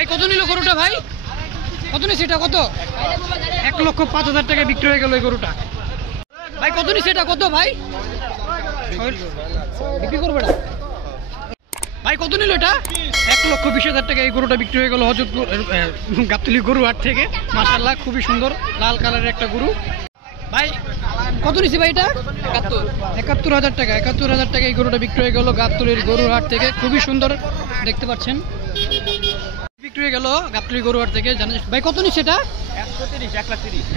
ভাই কত নিল গরুটা ভাই? কত নিছে এটা? কত? 1,05,000 টাকায় বিক্রি হয়ে গেল এই গরুটা। ভাই কত নিছে এটা? কত ভাই বিক্রি করবে না? ভাই কত নিল এটা? 1,20,000 টাকা এই গরুটা বিক্রি হয়ে গেল হযরতপুর গাবতলী গরু হাট থেকে। মাশাআল্লাহ খুবই সুন্দর লাল কালারের একটা গরু। ভাই কত নিছে ভাই এটা? 71,000 টাকা। 71,000 টাকা এই গরুটা বিক্রি হয়ে গেল গাবতলীর গরু হাট থেকে। খুবই সুন্দর দেখতে পাচ্ছেন, বিক্রি হয়ে গেল গাবতলী গরু হাট থেকে। জানেন ভাই কত নিছে এটা?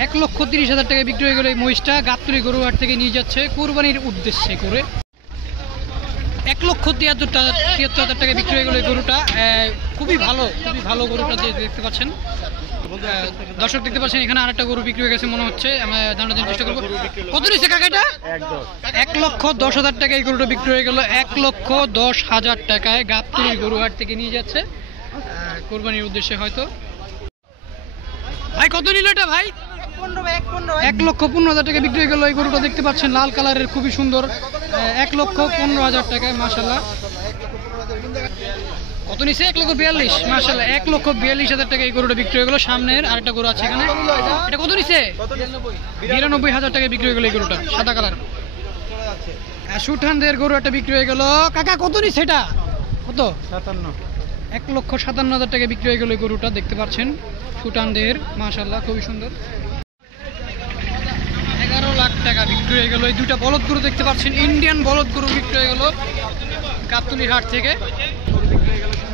1,30,000 টাকায় বিক্রি হয়ে গেল এই মহিষটা। গাবতলী গরু হাট থেকে নিয়ে যাচ্ছে কুরবানির উদ্দেশ্যে করে। 1,73,000 টাকায় বিক্রি হয়ে গেল এই গরুটা। খুবই ভালো গরুটা দেখতে পাচ্ছেন। দর্শক দেখতে পাচ্ছেন এখানে আরেকটা গরু বিক্রি হয়ে গেছে মনে হচ্ছে। আমরা জানার জন্য চেষ্টা করবো। কত নিচ্ছে কাকা এটা? 1,10,000 টাকায় এই গরুটা বিক্রি হয়ে গেল। 1,10,000 টাকায় গাবতলী গরু হাট থেকে নিয়ে যাচ্ছে কোরবানির উদ্দেশ্যে হয়তো। ভাই কত নিল এটা ভাই? 1,15,000 টাকা বিক্রি হয়ে গেল এই গরুটা দেখতে পাচ্ছেন লাল কালারের খুবই সুন্দর। 1,15,000 টাকায় মাশাআল্লাহ। কত নিছে? 1,42,000 মাশাআল্লাহ। 1,42,000 টাকা এই গরুটা বিক্রি হয়ে গেল। সামনের আরেকটা গরু আছে এখানে। এটা কত নিছে? 92,000 টাকায় বিক্রি হয়ে গেল এই গরুটা সাদা কালার। সুঠানদের গরু একটা বিক্রি হয়ে গেল। কাকা কত নিছে এটা? কত? 1,57,000 টাকায় বিক্রি হয়ে গেল এই গরুটা দেখতে পাচ্ছেন সুঠানদের মাশাআল্লাহ খুবই সুন্দর। 11 লাখ টাকা বিক্রি হয়ে গেল এই দুইটা বলদ গরু দেখতে পাচ্ছেন। ইন্ডিয়ান বলদ গরু বিক্রি হয়ে গেল গাবতলী হাট থেকে।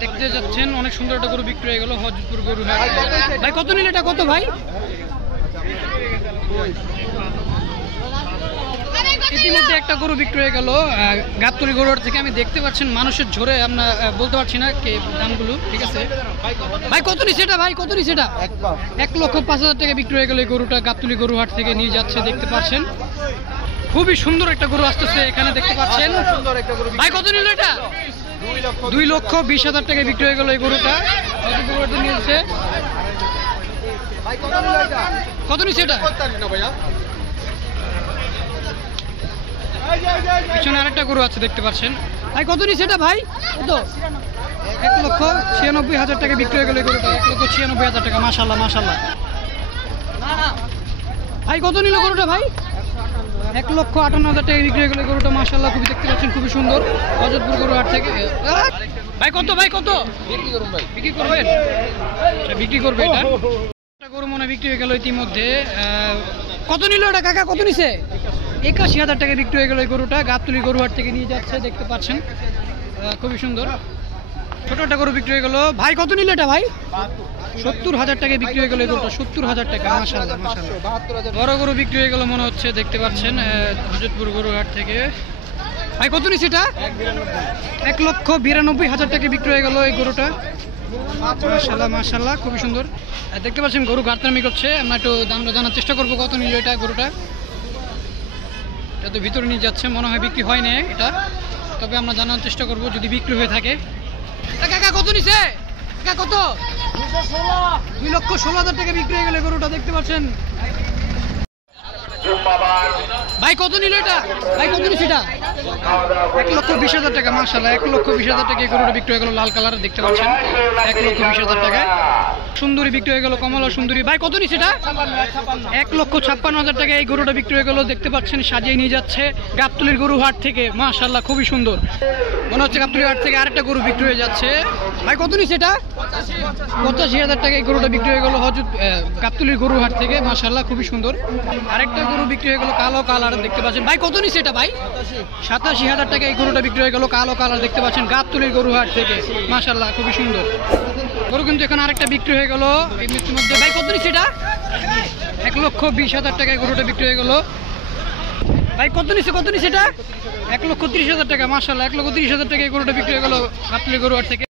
দেখতে যাচ্ছেন অনেক সুন্দর একটা গরু বিক্রি হয়ে গেল হযরতপুর গরু হাট। ভাই কত নিল এটা? কত ভাই? ইতিমধ্যে একটা গরু বিক্রি হয়ে গেল গাবতলী গরু হাট থেকে। আমি দেখতে পাচ্ছেন মানুষের ঝরে আমরা বলতে পারছি না কে দামগুলো, ঠিক আছে। ভাই কত নিছে এটা? ভাই কত নিছে এটা? 1,05,000 টাকা বিক্রি হয়ে গেল এই গরুটা গাবতলী গরু হাট থেকে নিয়ে যাচ্ছে দেখতে পাচ্ছেন। খুবই সুন্দর একটা গরু আসতেছে এখানে দেখতে পাচ্ছেন। ভাই কত নিল এটা? 2,20,000 টাকায় বিক্রি হয়ে গেল এই গরুটা নিয়েছে। কত নিচ্ছে এটা? পিছনে আরেকটা গরু আছে দেখতে পাচ্ছেন। ভাই কত নিচ্ছে এটা? ভাই কত? 1,96,000 টাকা বিক্রি হয়ে গেল এই গরুটা। 1,96,000 টাকা মাশাআল্লাহ মাশাআল্লাহ। ভাই কত নিল গরুটা ভাই? 1,58,000 টাকা বিক্রি হয়ে গেল গরুটা মাশাআল্লাহ খুবই দেখতে পাচ্ছেন খুবই সুন্দর হযরতপুর গরু হাট থেকে। ভাই কত? ভাই কত বিক্রি করুন? ভাই বিক্রি করবেন? বিক্রি করবে এটা। একটা গরু মনে বিক্রি হয়ে গেল ইতিমধ্যে। কত নিল এটা কাকা? কত নিছে? 81,000 টাকা বিক্রি হয়ে গেল এই গরুটা গাবতলী গরু হাট থেকে নিয়ে যাচ্ছে দেখতে পাচ্ছেন খুবই সুন্দর। ছোট একটা গরু বিক্রি হয়ে গেল। ভাই কত নিল এটা? ভাই 70,000 টাকায় বিক্রি হয়ে গেল এই গরুটা। 70,000 টাকা মাশাআল্লাহ মাশাআল্লাহ। বড় গরু বিক্রি হয়ে গেল মনে হচ্ছে দেখতে পাচ্ছেন হযরতপুর গরু হাট থেকে। ভাই কত নিছে এটা? 1,92,000 টাকা বিক্রি হয়ে গেল এই গরুটা মাশাআল্লাহ মাশাআল্লাহ খুবই সুন্দর দেখতে পাচ্ছেন। গরু গাড়তামি করছে, আমরা একটু দামটা জানার চেষ্টা করবো কত নিল এটা গরুটা। এটা তো ভিতরে নিয়ে যাচ্ছে, মনে হয় বিক্রি হয় না এটা, তবে আমরা জানার চেষ্টা করব যদি বিক্রি হয়ে থাকে। কাকা কত নিছে? কাকা কত? 2,16,000 টাকা বিক্রি হয়ে গেল গরুটা দেখতে পাচ্ছেন। ভাই কত নিল এটা? ভাই কত নিছে এটা? 1,20,000 টাকা মাশাআল্লাহ। 1,20,000 টাকা এই গরুটা বিক্রি হয়ে গেল লাল কালার দেখতে পাচ্ছেন। 1,20,000 টাকায় সুন্দরী বিক্রি হয়ে গেল কমলা সুন্দরী। ভাই কত নিছে এটা? 1,56,000 টাকা এই গরুটা বিক্রি হয়ে গেল দেখতে পাচ্ছেন। সাজিয়ে নিয়ে যাচ্ছে গাবতলীর গরু হাট থেকে মাশাআল্লাহ খুবই সুন্দর। মনে হচ্ছে গাবতলী হাট থেকে আরেকটা গরু বিক্রি হয়ে যাচ্ছে। ভাই কত নিছে এটা? 85,000 টাকা এই গরুটা বিক্রি হয়ে গেল গাবতলীর গরু হাট থেকে মাশাআল্লাহ খুবই সুন্দর। আরেকটা গরু বিক্রি হয়ে গেল কালো কালার দেখতে পাচ্ছেন। ভাই কত নিছে এটা? ভাই 87,000 টাকা এই গরুটা বিক্রি হয়ে গেল কালো কালার দেখতে পাচ্ছেন গাবতলীর গরু হাট থেকে মাশাআল্লাহ খুবই সুন্দর গরু। কিন্তু এখন আরেকটা বিক্রি হয়ে গেল এই মৃত্যুর মধ্যে। ভাই কত নিছে এটা? 1,20,000 টাকায় গরুটা বিক্রি হয়ে গেল। ভাই কত নিছে? কত নিছে এটা? 1,30,000 টাকা মাশাআল্লাহ। 1,30,000 টাকা এই গরুটা বিক্রি হয়ে গেল গাবতলীর গরু হাট থেকে।